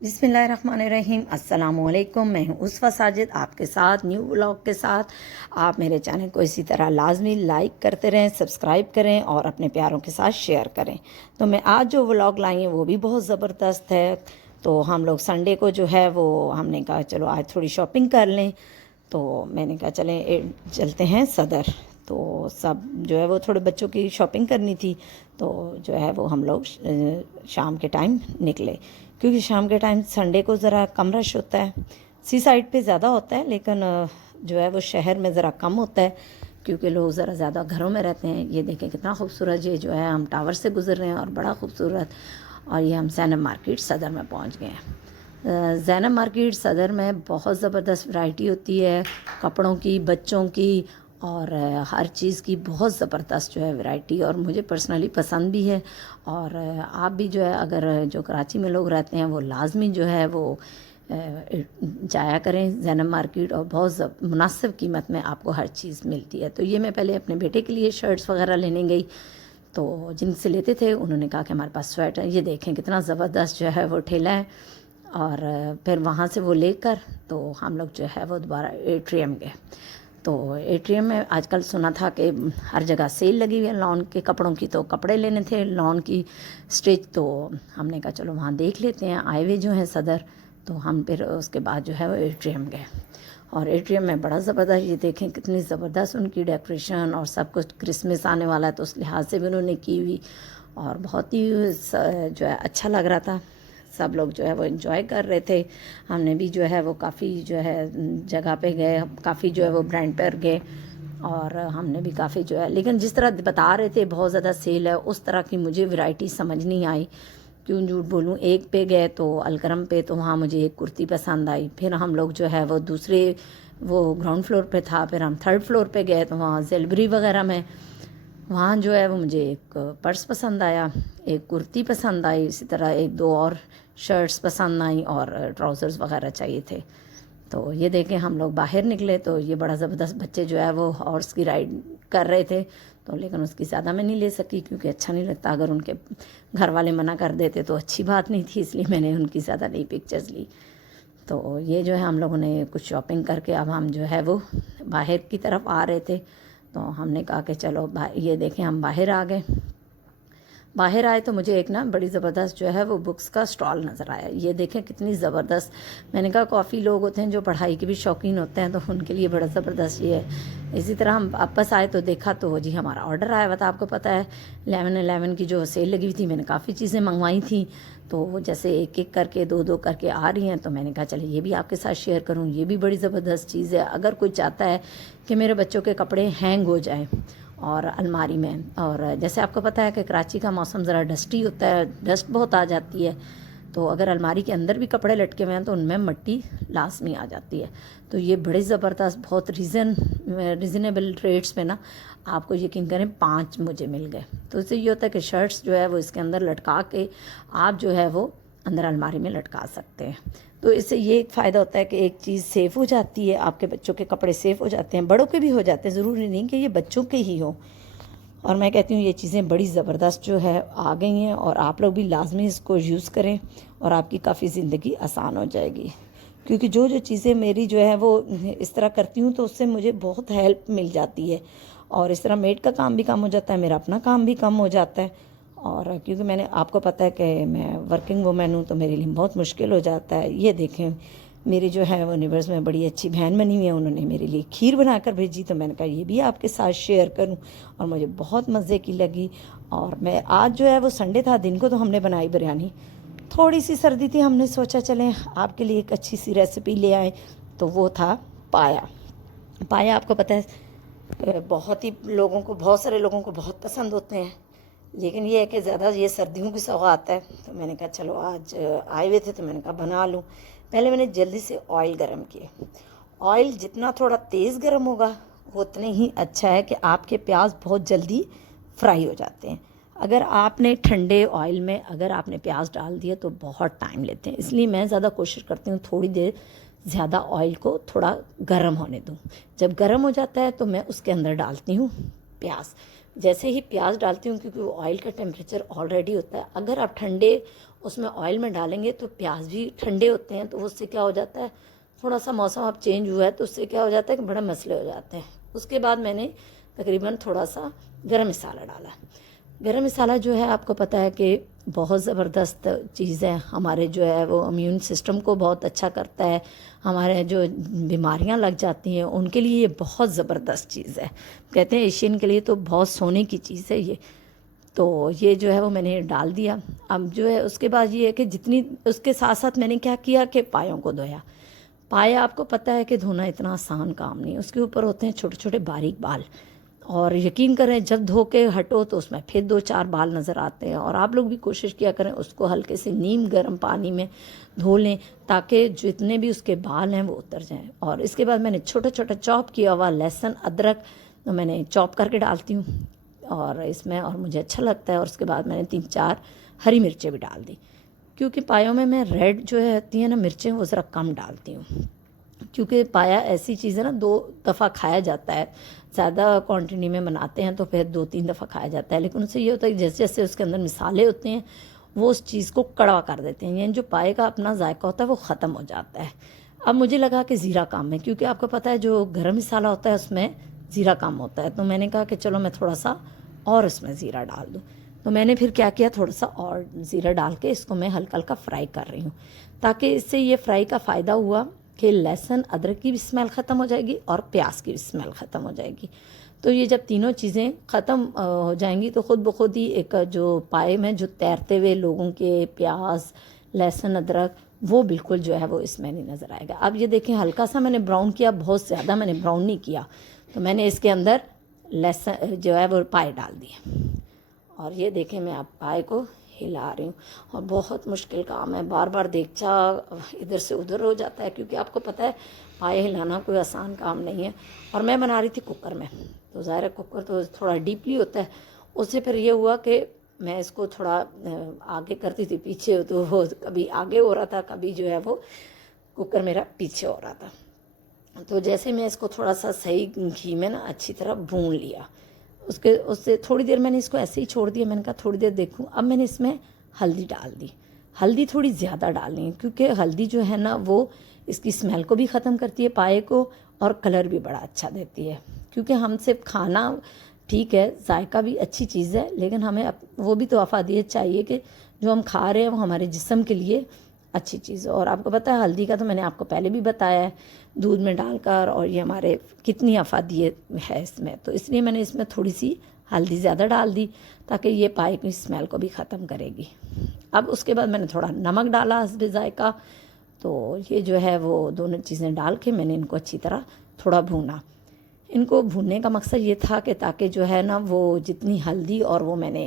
बिस्मिल्लाहिर्रहमानिर्रहीम अस्सलामुअलैकुम। मैं हूँ उसफ़ा साजिद आपके साथ न्यू व्लॉग के साथ। आप मेरे चैनल को इसी तरह लाजमी लाइक करते रहें, सब्सक्राइब करें और अपने प्यारों के साथ शेयर करें। तो मैं आज जो व्लॉग लाई हूँ वो भी बहुत ज़बरदस्त है। तो हम लोग संडे को जो है वो हमने कहा चलो आज थोड़ी शॉपिंग कर लें। तो मैंने कहा चलें चलते हैं सदर। तो सब जो है वो थोड़े बच्चों की शॉपिंग करनी थी। तो जो है वो हम लोग शाम के टाइम निकले, क्योंकि शाम के टाइम संडे को ज़रा कम रश होता है। सी साइड पे ज़्यादा होता है, लेकिन जो है वो शहर में ज़रा कम होता है, क्योंकि लोग ज़रा ज़्यादा घरों में रहते हैं। ये देखें कितना खूबसूरत, ये जो है हम टावर से गुजर रहे हैं और बड़ा खूबसूरत। और ये हम ज़ैनब मार्केट सदर में पहुंच गए हैं। ज़ैनब मार्केट सदर में बहुत ज़बरदस्त वैरायटी होती है कपड़ों की, बच्चों की और हर चीज़ की बहुत ज़बरदस्त जो है वैरायटी, और मुझे पर्सनली पसंद भी है। और आप भी जो है अगर जो कराची में लोग रहते हैं वो लाजमी जो है वो जाया करें ज़ैनब मार्केट, और बहुत मुनासिब कीमत में आपको हर चीज़ मिलती है। तो ये मैं पहले अपने बेटे के लिए शर्ट्स वगैरह लेने गई, तो जिनसे लेते थे उन्होंने कहा कि हमारे पास स्वेटर, ये देखें कितना ज़बरदस्त जो है वो ठेला है। और फिर वहाँ से वो लेकर तो हम लोग जो है वो दोबारा एट्रियम गए। तो एट्रियम में आजकल सुना था कि हर जगह सेल लगी हुई है लॉन के कपड़ों की, तो कपड़े लेने थे लॉन की स्टिच। तो हमने कहा चलो वहाँ देख लेते हैं, आए हुए जो हैं सदर। तो हम फिर उसके बाद जो है वो एट्रियम गए, और एट्रियम में बड़ा ज़बरदस्त, ये देखें कितनी ज़बरदस्त उनकी डेकोरेशन और सब कुछ। क्रिसमस आने वाला है तो उस लिहाज से भी उन्होंने की हुई, और बहुत ही जो है अच्छा लग रहा था। सब लोग जो है वो एंजॉय कर रहे थे। हमने भी जो है वो काफ़ी जो है जगह पे गए, काफ़ी जो है वो ब्रांड पर गए, और हमने भी काफ़ी जो है, लेकिन जिस तरह बता रहे थे बहुत ज़्यादा सेल है, उस तरह की मुझे वैरायटी समझ नहीं आई। क्यों झूठ बोलूँ, एक पे गए तो अलकरम पे, तो वहाँ मुझे एक कुर्ती पसंद आई। फिर हम लोग जो है वो दूसरे, वो ग्राउंड फ्लोर पे था, फिर हम थर्ड फ्लोर पे गए तो वहाँ जेलबरी वगैरह में, वहाँ जो है वो मुझे एक पर्स पसंद आया, एक कुर्ती पसंद आई, इसी तरह एक दो और शर्ट्स पसंद आई, और ट्राउज़र्स वगैरह चाहिए थे। तो ये देखें हम लोग बाहर निकले तो ये बड़ा ज़बरदस्त, बच्चे जो है वो हॉर्स की राइड कर रहे थे। तो लेकिन उसकी ज़्यादा मैं नहीं ले सकी, क्योंकि अच्छा नहीं लगता, अगर उनके घर वाले मना कर देते तो अच्छी बात नहीं थी, इसलिए मैंने उनकी ज़्यादा नहीं पिक्चर्स ली। तो ये जो है हम लोगों ने कुछ शॉपिंग करके अब हम जो है वो बाहर की तरफ आ रहे थे। तो हमने कहा कि चलो ये देखें हम बाहर आ गए। बाहर आए तो मुझे एक ना बड़ी ज़बरदस्त जो है वो बुक्स का स्टॉल नज़र आया। ये देखें कितनी ज़बरदस्त। मैंने कहा काफ़ी लोग होते हैं जो पढ़ाई के भी शौकीन होते हैं, तो उनके लिए बड़ा ज़बरदस्त ये है। इसी तरह हम वापस आए तो देखा तो जी हमारा ऑर्डर आया हुआ था। आपको पता है 11/11 की जो सेल लगी हुई थी, मैंने काफ़ी चीज़ें मंगवाई थी, तो जैसे एक एक करके दो दो करके आ रही हैं। तो मैंने कहा चलिए ये भी आपके साथ शेयर करूँ, ये भी बड़ी ज़बरदस्त चीज़ है। अगर कोई चाहता है कि मेरे बच्चों के कपड़े हैंग हो जाए और अलमारी में, और जैसे आपको पता है कि कराची का मौसम ज़रा डस्टी होता है, डस्ट बहुत आ जाती है, तो अगर अलमारी के अंदर भी कपड़े लटके हुए हैं तो उनमें मिट्टी लाजमी आ जाती है। तो ये बड़े ज़बरदस्त, बहुत रीज़नेबल रेट्स पे ना, आपको यकीन करें 5 मुझे मिल गए। तो इससे ये होता है कि शर्ट्स जो है वो इसके अंदर लटका के आप जो है वो अंदर अलमारी में लटका सकते हैं। तो इससे ये एक फ़ायदा होता है कि एक चीज़ सेफ़ हो जाती है, आपके बच्चों के कपड़े सेफ़ हो जाते हैं, बड़ों के भी हो जाते हैं, ज़रूरी नहीं कि ये बच्चों के ही हो। और मैं कहती हूँ ये चीज़ें बड़ी ज़बरदस्त जो है आ गई हैं, और आप लोग भी लाजमी इसको यूज़ करें, और आपकी काफ़ी ज़िंदगी आसान हो जाएगी। क्योंकि जो जो चीज़ें मेरी जो है वो इस तरह करती हूँ तो उससे मुझे बहुत हेल्प मिल जाती है, और इस तरह मेड का काम भी कम हो जाता है, मेरा अपना काम भी कम हो जाता है। और क्योंकि मैंने आपको पता है कि मैं वर्किंग वूमेन हूँ, तो मेरे लिए बहुत मुश्किल हो जाता है। ये देखें मेरी जो है वो यूनिवर्स में बड़ी अच्छी बहन बनी हुई है, उन्होंने मेरे लिए खीर बनाकर भेजी, तो मैंने कहा ये भी आपके साथ शेयर करूं, और मुझे बहुत मज़े की लगी। और मैं आज जो है वो संडे था, दिन को तो हमने बनाई बिरयानी, थोड़ी सी सर्दी थी, हमने सोचा चलें आपके लिए एक अच्छी सी रेसिपी ले आए, तो वो था पाया। पाया आपको पता है बहुत ही लोगों को, बहुत सारे लोगों को बहुत पसंद होते हैं, लेकिन ये है कि ज़्यादा ये सर्दियों की सौगात है। तो मैंने कहा चलो आज आए हुए थे तो मैंने कहा बना लूँ। पहले मैंने जल्दी से ऑयल गर्म किए। ऑयल जितना थोड़ा तेज़ गर्म होगा वो उतने ही अच्छा है कि आपके प्याज बहुत जल्दी फ्राई हो जाते हैं। अगर आपने ठंडे ऑयल में अगर आपने प्याज डाल दिया तो बहुत टाइम लेते हैं, इसलिए मैं ज़्यादा कोशिश करती हूँ थोड़ी देर ज़्यादा ऑयल को थोड़ा गर्म होने दूँ। जब गर्म हो जाता है तो मैं उसके अंदर डालती हूँ प्याज। जैसे ही प्याज डालती हूँ, क्योंकि वो ऑयल का टेम्परेचर ऑलरेडी होता है, अगर आप ठंडे उसमें ऑयल में डालेंगे तो प्याज भी ठंडे होते हैं, तो उससे क्या हो जाता है, थोड़ा सा मौसम अब चेंज हुआ है तो उससे क्या हो जाता है कि बड़े मसले हो जाते हैं। उसके बाद मैंने तकरीबन थोड़ा सा गरम मसाला डाला। गरम मसाला जो है आपको पता है कि बहुत ज़बरदस्त चीज़ है, हमारे जो है वो इम्यून सिस्टम को बहुत अच्छा करता है, हमारे जो बीमारियां लग जाती हैं उनके लिए ये बहुत ज़बरदस्त चीज़ है। कहते हैं एशियन के लिए तो बहुत सोने की चीज़ है ये। तो ये जो है वो मैंने डाल दिया। अब जो है उसके बाद ये है कि जितनी उसके साथ साथ मैंने क्या किया कि पायों को धोया। पाए आपको पता है कि धोना इतना आसान काम नहीं, उसके ऊपर होते हैं छोटे छोटे बारीक बाल, और यकीन करें जब धो के हटो तो उसमें फिर 2-4 बाल नज़र आते हैं। और आप लोग भी कोशिश किया करें उसको हल्के से नीम गर्म पानी में धो लें ताकि जितने भी उसके बाल हैं वो उतर जाएं। और इसके बाद मैंने छोटा छोटा चॉप किया हुआ लहसुन अदरक तो मैंने चॉप करके डालती हूँ और इसमें, और मुझे अच्छा लगता है। और उसके बाद मैंने 3-4 हरी मिर्चें भी डाल दी, क्योंकि पायों में मैं रेड जो है होती है ना मिर्चें, वो ज़रा कम डालती हूँ, क्योंकि पाया ऐसी चीज़ है ना 2 दफ़ा खाया जाता है। ज़्यादा क्वांटिटी में बनाते हैं तो फिर 2-3 दफ़ा खाया जाता है, लेकिन उससे ये होता है कि जैसे जैसे उसके अंदर मिसाले होते हैं वो उस चीज़ को कड़वा कर देते हैं, यानी जो पाए का अपना जायका होता है वो ख़त्म हो जाता है। अब मुझे लगा कि ज़ीरा कम है, क्योंकि आपको पता है जो गरम मसाला होता है उसमें ज़ीरा कम होता है, तो मैंने कहा कि चलो मैं थोड़ा सा और उसमें ज़ीरा डाल दूँ। तो मैंने फिर क्या किया, थोड़ा सा और ज़ीरा डाल के इसको मैं हल्का हल्का फ्राई कर रही हूँ, ताकि इससे ये फ्राई का फ़ायदा हुआ कि लहसुन अदरक की भी स्मेल ख़त्म हो जाएगी और प्याज की भी स्मेल ख़त्म हो जाएगी। तो ये जब तीनों चीज़ें ख़त्म हो जाएंगी तो ख़ुद ब खुद ही एक जो पाए में जो तैरते हुए लोगों के प्याज लहसुन अदरक वो बिल्कुल जो है वो इसमें नहीं नज़र आएगा। अब ये देखें हल्का सा मैंने ब्राउन किया, बहुत ज़्यादा मैंने ब्राउन नहीं किया। तो मैंने इसके अंदर लहसुन जो है वो पाए डाल दिए, और ये देखें मैं आप पाए को हिला रही हूँ। और बहुत मुश्किल काम है, बार बार देगचा इधर से उधर हो जाता है, क्योंकि आपको पता है पाए हिलाना कोई आसान काम नहीं है। और मैं बना रही थी कुकर में, तो ज़ाहिर है कुकर तो थोड़ा डीपली होता है। उससे फिर ये हुआ कि मैं इसको थोड़ा आगे करती थी पीछे, तो वो कभी आगे हो रहा था, कभी जो है वो कुकर मेरा पीछे हो रहा था। तो जैसे मैं इसको थोड़ा सा सही घी में ना अच्छी तरह भून लिया, उससे थोड़ी देर मैंने इसको ऐसे ही छोड़ दिया। मैंने कहा थोड़ी देर देखूं। अब मैंने इसमें हल्दी डाल दी। हल्दी थोड़ी ज़्यादा डालनी है, क्योंकि हल्दी जो है ना वो इसकी स्मेल को भी ख़त्म करती है पाए को, और कलर भी बड़ा अच्छा देती है। क्योंकि हम सिर्फ खाना ठीक है, जायका भी अच्छी चीज़ है, लेकिन हमें वो भी तो अफादियत चाहिए कि जो हम खा रहे हैं वो हमारे जिस्म के लिए अच्छी चीज़ है। और आपको पता है हल्दी का तो मैंने आपको पहले भी बताया है दूध में डालकर, और ये हमारे कितनी अफादियत है इसमें, तो इसलिए मैंने इसमें थोड़ी सी हल्दी ज़्यादा डाल दी ताकि ये पाए की स्मेल को भी ख़त्म करेगी। अब उसके बाद मैंने थोड़ा नमक डाला हस्बे जायका। तो ये जो है वो दोनों चीज़ें डाल के मैंने इनको अच्छी तरह थोड़ा भूना। इनको भूनने का मकसद ये था कि ताकि जो है ना वो जितनी हल्दी और वो मैंने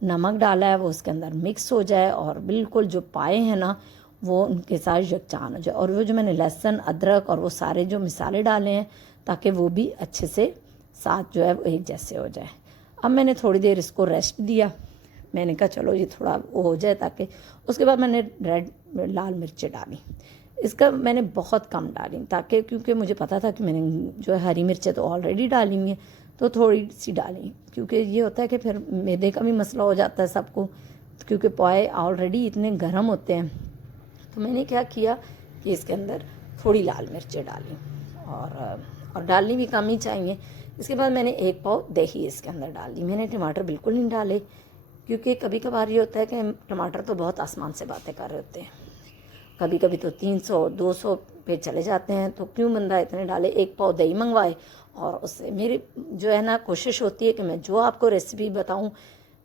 नमक डाला है वो उसके अंदर मिक्स हो जाए, और बिल्कुल जो पाए हैं ना वो उनके साथ यकजान हो जाए। और वो जो मैंने लहसुन अदरक और वो सारे जो मिसाले डाले हैं ताकि वो भी अच्छे से साथ जो है वो एक जैसे हो जाए। अब मैंने थोड़ी देर इसको रेस्ट दिया। मैंने कहा चलो ये थोड़ा वो हो जाए, ताकि उसके बाद मैंने लाल मिर्चें डाली। इसका मैंने बहुत कम डाली, ताकि क्योंकि मुझे पता था कि मैंने जो है हरी मिर्चें तो ऑलरेडी डाली हुई हैं, तो थोड़ी सी डाली, क्योंकि ये होता है कि फिर मैदे का भी मसला हो जाता है सबको, क्योंकि पोए ऑलरेडी इतने गर्म होते हैं। तो मैंने क्या किया कि इसके अंदर थोड़ी लाल मिर्चें डाली, और डालनी भी कम ही चाहिए। इसके बाद मैंने 1 पाव दही इसके अंदर डाल दी। मैंने टमाटर बिल्कुल नहीं डाले, क्योंकि कभी कभार ये होता है कि टमाटर तो बहुत आसमान से बातें कर रहे होते हैं, कभी कभी तो 300-200 पे चले जाते हैं, तो क्यों बंदा इतने डाले। 1 पाव दही मंगवाए, और उससे मेरी जो है ना कोशिश होती है कि मैं जो आपको रेसिपी बताऊं,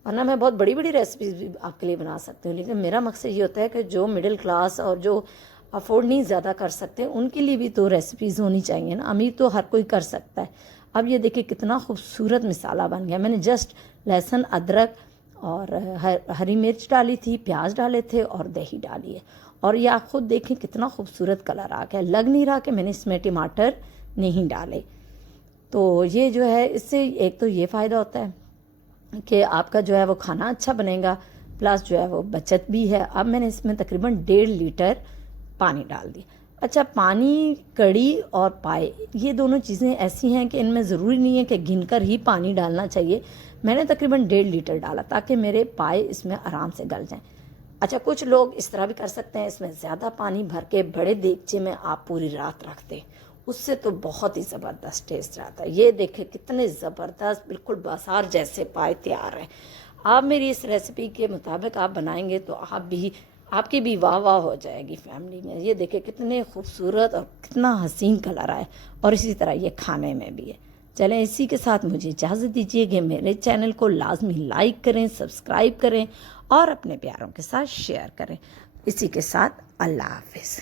वरना मैं बहुत बड़ी बड़ी रेसिपीज़ भी आपके लिए बना सकती हूँ, लेकिन मेरा मकसद ये होता है कि जो मिडिल क्लास और जो अफोर्ड नहीं ज़्यादा कर सकते उनके लिए भी तो रेसिपीज़ होनी चाहिए ना। अमीर तो हर कोई कर सकता है। अब ये देखिए कितना खूबसूरत मिसाला बन गया। मैंने जस्ट लहसुन अदरक और हरी मिर्च डाली थी, प्याज डाले थे और दही डाली है, और ये आप खुद देखें कितना खूबसूरत कलर आ गया। लग नहीं रहा कि मैंने इसमें टमाटर नहीं डाले। तो ये जो है इससे एक तो ये फ़ायदा होता है कि आपका जो है वो खाना अच्छा बनेगा, प्लस जो है वो बचत भी है। अब मैंने इसमें तकरीबन 1.5 लीटर पानी डाल दी। अच्छा, पानी, कड़ी और पाए ये दोनों चीज़ें ऐसी हैं कि इनमें ज़रूरी नहीं है कि गिनकर ही पानी डालना चाहिए। मैंने तकरीबन 1.5 लीटर डाला ताकि मेरे पाए इसमें आराम से गल जाएं। अच्छा, कुछ लोग इस तरह भी कर सकते हैं, इसमें ज़्यादा पानी भर के बड़े देगचे में आप पूरी रात रख दें, उससे तो बहुत ही ज़बरदस्त टेस्ट आता है। ये देखें कितने ज़बरदस्त बिल्कुल बाजार जैसे पाए तैयार हैं। आप मेरी इस रेसिपी के मुताबिक आप बनाएंगे तो आपकी भी वाह वाह हो जाएगी फैमिली में। ये देखें कितने खूबसूरत और कितना हसीन कलर आए, और इसी तरह ये खाने में भी है। चलें, इसी के साथ मुझे इजाज़त दीजिए कि मेरे चैनल को लाजमी लाइक करें, सब्सक्राइब करें और अपने प्यारों के साथ शेयर करें। इसी के साथ अल्लाह हाफिज़।